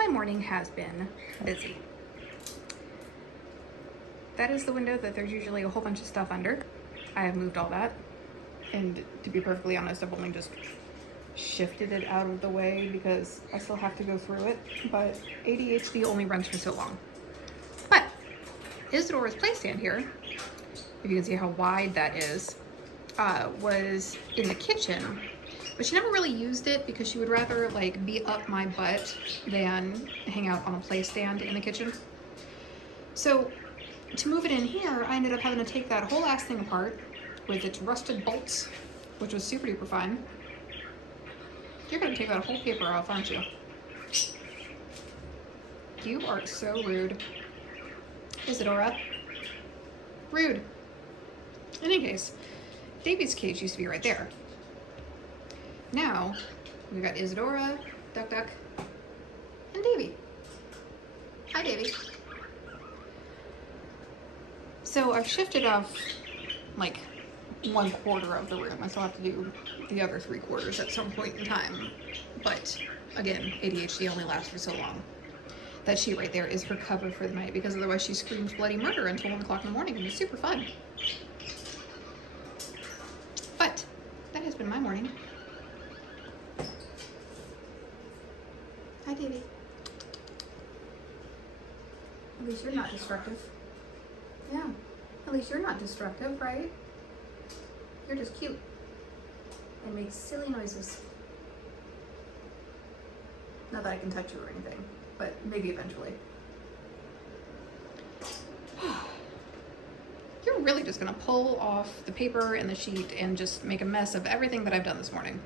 my morning has been busy. That is the window that there's usually a whole bunch of stuff under. I have moved all that. And to be perfectly honest, I've only just shifted it out of the way because I still have to go through it. But ADHD only runs for so long. But Isadora's playstand here, if you can see how wide that is, was in the kitchen. But she never really used it because she would rather like be up my butt than hang out on a playstand in the kitchen. So to move it in here, I ended up having to take that whole ass thing apart with its rusted bolts, which was super duper fun. You're gonna take that whole paper off, aren't you? You are so rude. Isadora. Rude. In any case, Davy's cage used to be right there. Now, we've got Isadora, Duck Duck, and Davy. Hi, Davy. So I've shifted off like 1/4 of the room. I still have to do the other 3/4 at some point in time. But again, ADHD only lasts for so long. That sheet right there is her cover for the night because otherwise she screams bloody murder until 1 o'clock in the morning and it's super fun. But that has been my morning. Hi, Davy. At least you're not destructive. Yeah, at least you're not destructive, right? You're just cute and make silly noises. Not that I can touch you or anything, but maybe eventually. You're really just gonna pull off the paper and the sheet and just make a mess of everything that I've done this morning.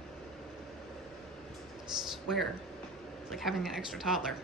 I swear, it's like having an extra toddler.